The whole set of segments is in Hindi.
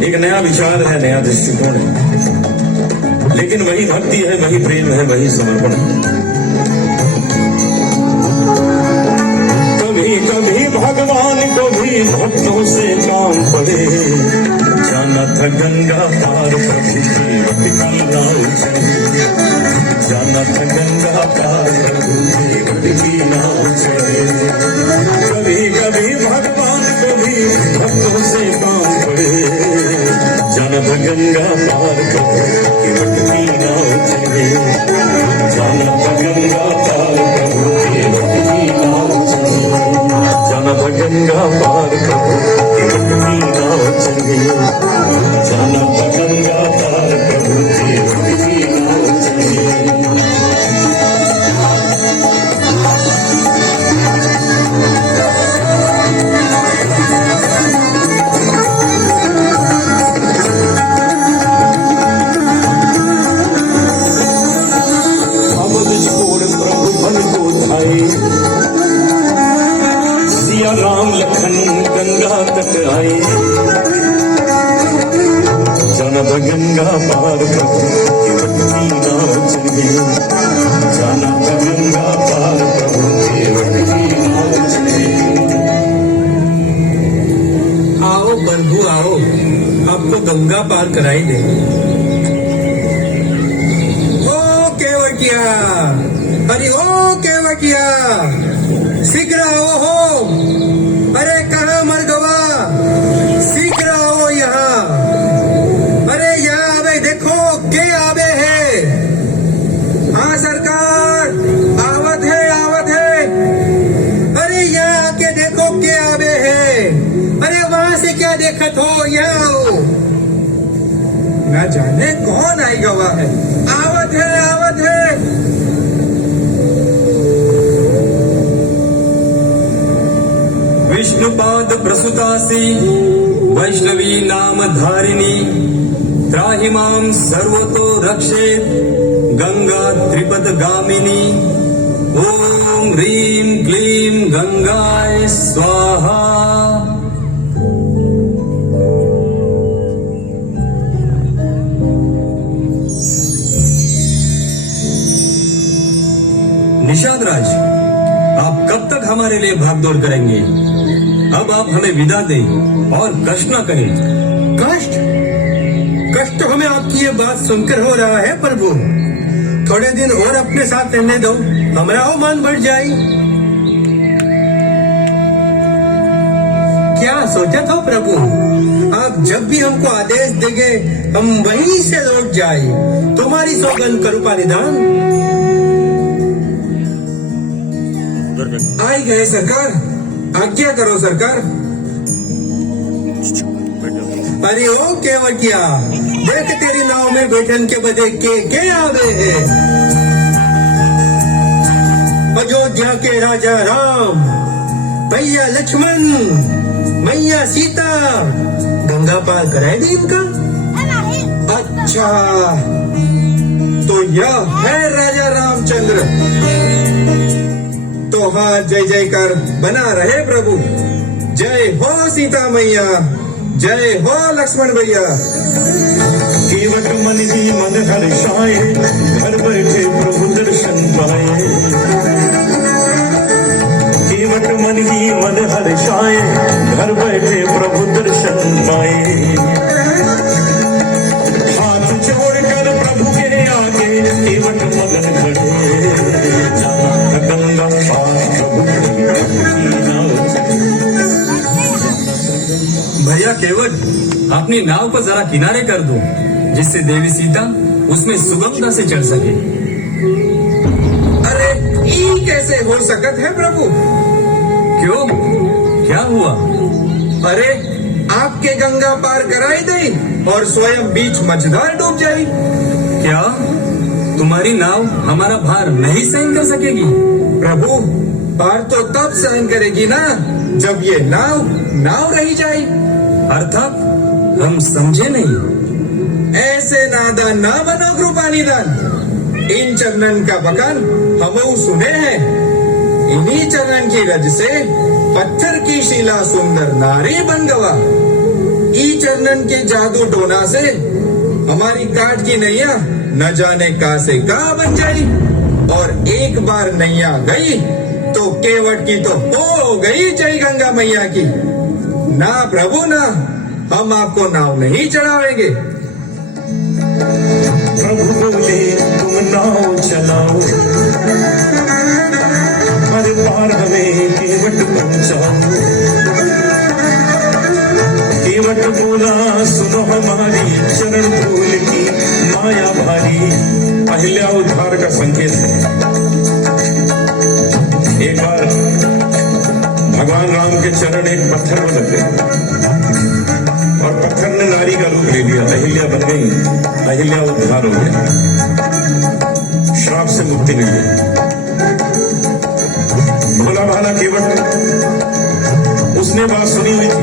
एक नया विचार है, नया दृष्टिकोण है, लेकिन वही भक्ति है, वही प्रेम है, वही समर्पण है। कभी कभी भगवान को भी भक्तों से काम पड़े, जाना था गंगा पार प्रभु की भक्ति नाव चले, जाना था गंगा पार प्रभु की भक्ति नाव चले। कभी कभी भगवान को भी भक्तों से काम पड़े, जाना था गंगा पार प्रभु की भक्ति नाव चले, जाना था गंगा पार प्रभु की भक्ति नाव चले, जाना था गंगा पार प्रभु की भक्ति नाव चले, जाना था गंगा पार प्रभु की भक्ति नाव चले। सिया राम लखन गंगा तक आए, जाना था गंगा पार प्रभु की भक्ति नाव चले, जाना था गंगा पार प्रभु की भक्ति नाव चले। आओ प्रभु आओ, आपको गंगा पार कराई दे। ओ केवटिया, अरे ओ केवटिया, शीघ्र आओ हो। अरे कहाँ मर गवा, शीघ्र आओ यहाँ। अरे यहाँ आवे, देखो के आवे है। हाँ सरकार, आवत है आवत है। अरे यहाँ आके देखो के आवे है। अरे वहां से क्या देखत हो, यहाँ आओ। न जाने कौन आई गवा है। आवत है आवत है। विष्णुपाद प्रसुतासी वैष्णवी नाम धारिणी, त्राहि मां सर्वतो रक्षेत गंगा त्रिपद गामिनी। ओम ह्रीं क्लीं गंगाय स्वाहा। निषाद राज, आप कब तक हमारे लिए भागदौड़ करेंगे? अब आप हमें विदा दें और कष्ट न करें। कष्ट? कष्ट हमें आपकी ये बात सुनकर हो रहा है प्रभु। थोड़े दिन और अपने साथ रहने दो, हमारा मान बढ़ जाए। क्या सोचा था प्रभु, आप जब भी हमको आदेश देंगे हम वहीं से लौट जाए। तुम्हारी सौगंध करूपा निदान। आई गए सरकार, आज्ञा करो सरकार। अरे ओ केवटिया, देख तेरी नाव में बैठन के बदे के आवे है। अयोध्या के राजा राम, भैया लक्ष्मण, मैया सीता, गंगा पार कराए दी इनका। अच्छा, तो यह है राजा रामचंद्र। तो हाँ, जय जयकार बना रहे प्रभु। जय हो सीता मैया, जय हो लक्ष्मण भैया। केवट मन ही मन हर्षाए, घर बैठे प्रभु दर्शन पाए। केवट मन ही मन हर्षाए, घर बैठे प्रभु दर्शन पाए। हाथ जोड़कर प्रभु के आगे केवट मगन खड़े, गंगा पार प्रभु की नाव चले। भैया केवट, अपनी नाव को जरा किनारे कर दो, जिससे देवी सीता उसमें सुगमता से चढ़ सके। अरे ये कैसे हो सकत है प्रभु? क्यों, क्या हुआ? अरे आपके गंगा पार कराई दे और स्वयं बीच मझधार डूब जाए। क्या तुम्हारी नाव हमारा भार नहीं सहन कर सकेगी? प्रभु, पार तो तब सहन करेगी ना जब ये नाव रही जाए। अर्थात हम समझे नहीं। ऐसे नादान ना बनो कृपा निदान। इन चरणन का बखान हम सुने हैं। इन्हीं चरण की रज से पत्थर की शिला सुंदर नारी बन गवा। ई चरणन के जादू टोना से हमारी काट की नैया न जाने का से का बन जाई। और एक बार नैया गई तो केवट की तो हो गई जय गंगा मैया की। ना प्रभु ना, हम आपको नाव नहीं चढ़ावेंगे। प्रभु बोले तुम नाव चलाओ, हर पार हमें केवट पहुंचाओ। केवट बोला सुनो हमारी चरण धूल की माया भारी। अहिल्या उद्धार का संकेत है। एक बार भगवान राम के चरण एक पत्थर में लग गए और पत्थर ने नारी का रूप ले लिया। अहिल्या बन गई, अहिल्या उद्धार हो गया, श्राप से मुक्ति मिल गई। भोला भाला केवट उसने बात सुनी हुई थी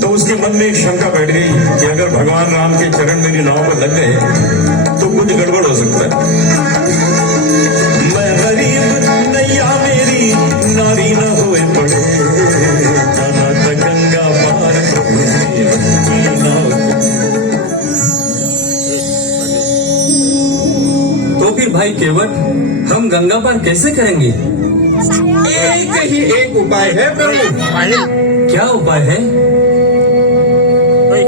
तो उसके मन में एक शंका बैठ गई कि अगर भगवान राम के चरण मेरी नाव पर लग गए तो कुछ गड़बड़ हो सकता है। मैं गरीब नैया मेरी नारी न होए पड़े, जाना था गंगा पार प्रभु की नाव। तो फिर भाई केवट, हम गंगा पार कैसे करेंगे? एक ही एक उपाय है प्रभु। क्या उपाय है?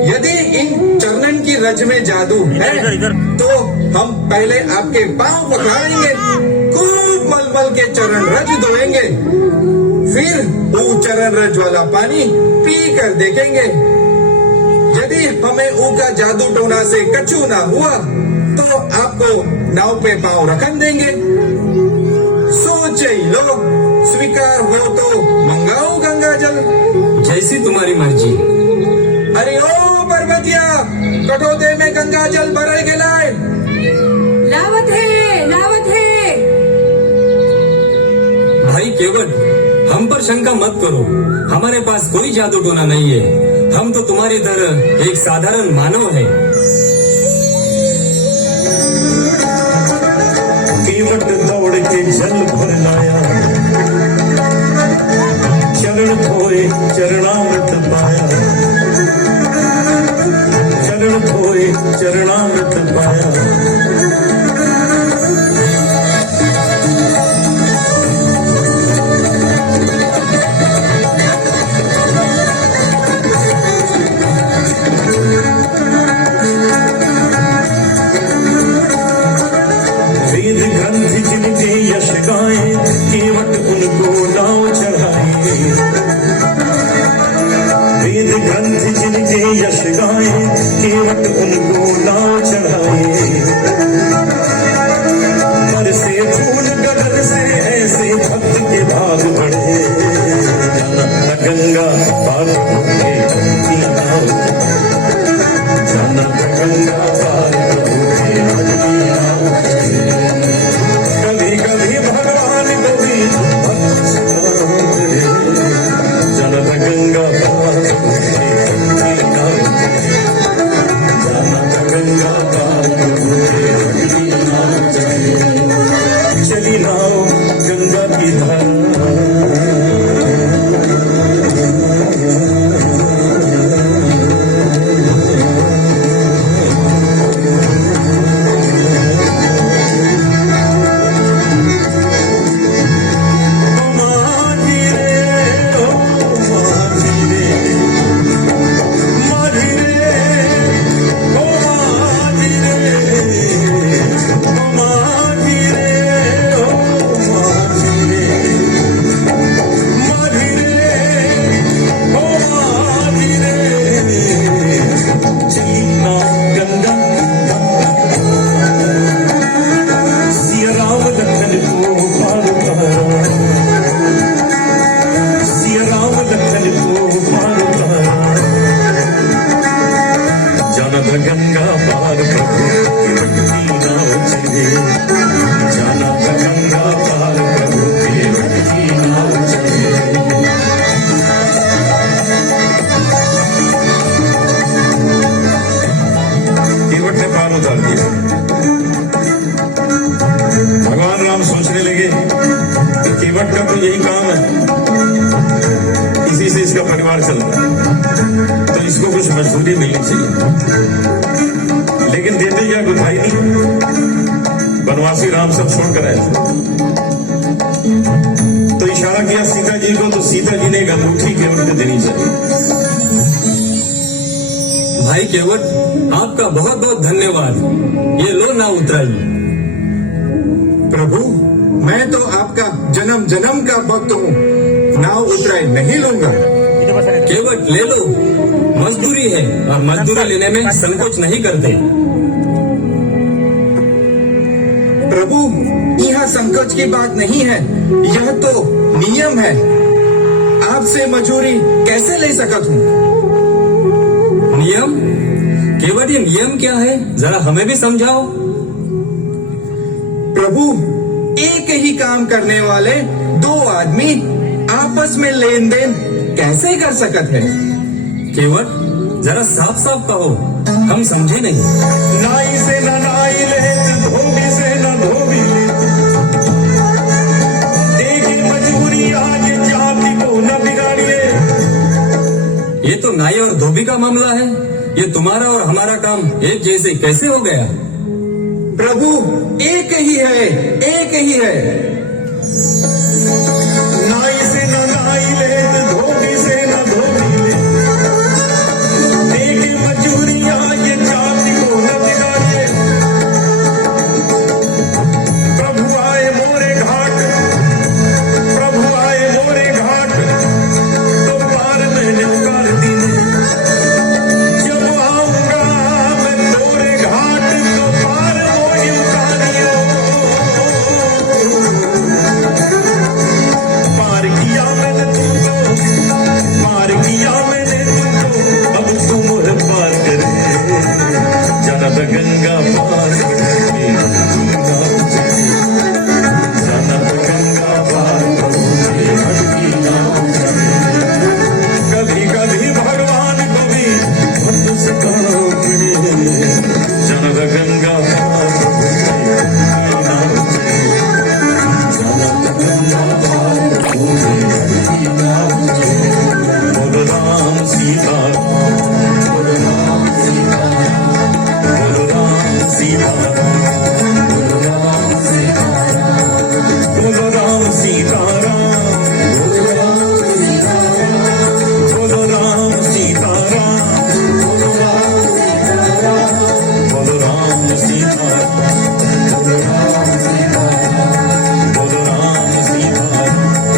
यदि इन चरणन की रज में जादू है तो हम पहले आपके पांव पखारेंगे, खूब मलमल के चरण रज धोएंगे, फिर वो चरण रज वाला पानी पी कर देखेंगे। यदि हमें ऊ का जादू टोना से कछु ना हुआ तो आपको नाव पे पांव रखन देंगे। सोच ही लो, स्वीकार हो तो मंगाओ गंगा जल। जैसी तुम्हारी मर्जी। अरे ओ पर्वतिया, कटोते में गंगा जल भरे के लाए। लावत है, लावत है। भाई केवट, हम पर शंका मत करो, हमारे पास कोई जादू टोना नहीं है। हम तो तुम्हारी तरह एक साधारण मानव है। केवट दौड़ के जल भर लाया, चरण धोए चरणामृत पाया, चरण धोए चरणामृत पाया। केवट का तो यही काम है, इसी से इसका परिवार चलता है, तो इसको कुछ मजदूरी मिलनी चाहिए। लेकिन देते क्या, कोई भाई नहीं, बनवासी राम सब छोड़कर आए थे। तो इशारा किया सीता जी को, तो सीता जी ने एक अंगूठी केवट को देनी चाहिए। भाई केवट, आपका बहुत बहुत धन्यवाद। ये लो ना उतराइए। प्रभु, मैं तो आपका जन्म जन्म का भक्त हूँ, नाव उतराई नहीं लूंगा। केवट ले लो, मजदूरी है और मजदूरी लेने में संकोच नहीं करते। प्रभु, यहाँ संकोच की बात नहीं है, यह तो नियम है। आपसे मजूरी कैसे ले सकता हूँ? नियम? केवट, ये नियम क्या है, जरा हमें भी समझाओ। प्रभु, एक ही काम करने वाले दो आदमी आपस में लेन देन कैसे कर सकते हैं? केवट, जरा साफ साफ कहो, हम समझे नहीं। नाई से न नाई ले, धोबी से न धोबी ले, देखी मजबूरी आज जाति को न बिगाड़िए। ये तो नाई और धोबी का मामला है, ये तुम्हारा और हमारा काम एक जैसे कैसे हो गया? प्रभु, एक ही है, एक ही है। नाई से न नाई ले, धोबी से न धोबी ले, देखी मजबूरी आज जाति को न बिगाड़िए। प्रभु आए मोरे घाट, प्रभु आए मोरे घाट, तो पार मैंने उतार दी। जब आऊंगा मैं मोरे घाट, तो पार मोरी उतारियो। पार किया मैंने तुमको, पार किया मैंने तुमको, अब तुम मुझे पार करे। जाना था गंगा पार करके, जाना था गंगा पार करके, भटकी नाव चले। कभी कभी भगवान को भी भक्त से काम पड़े। जाना था गंगा पार करके, नाव चले। जाना था गंगा पार करके, भटकी नाव चले। बोलो राम सीता, बोलो राम सीता, बोलो राम सीता, बोलो राम सीता, बोलो राम सीता राम, बोलो राम सीता राम, बोलो राम सीता राम, बोलो राम सीता राम, बोलो राम सीता राम, बोलो राम सीता राम, बोलो Ram Sita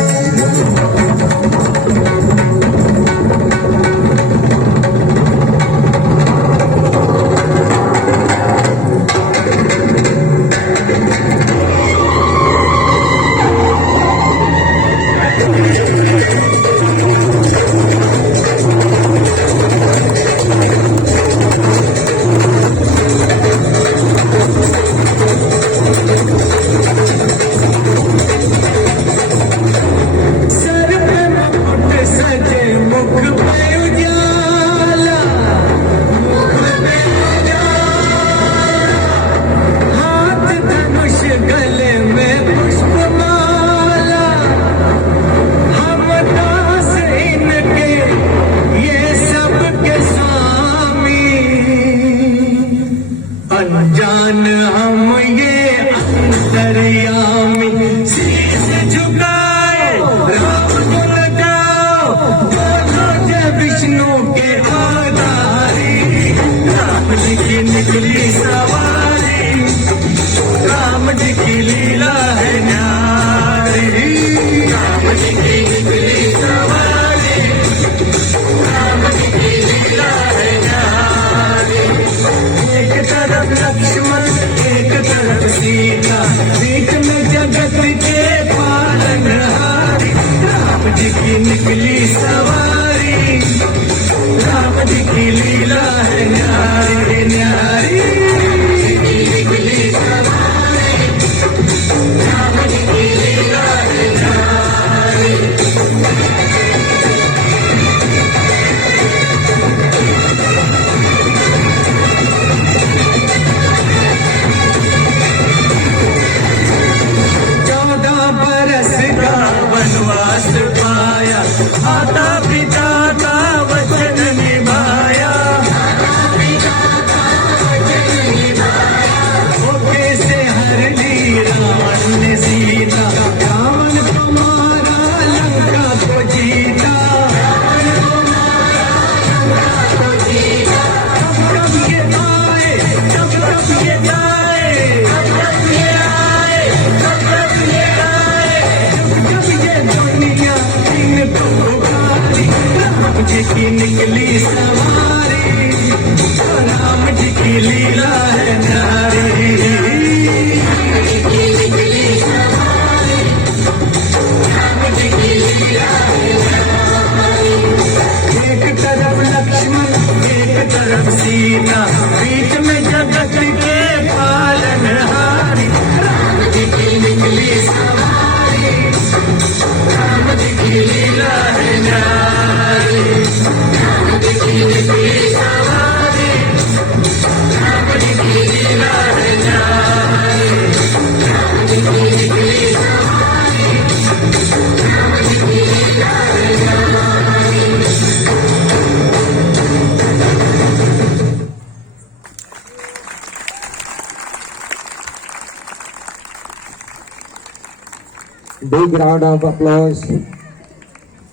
Big round of applause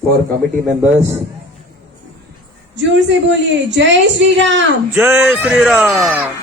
for committee members. जोर से बोलिए जय श्री राम। जय श्री राम।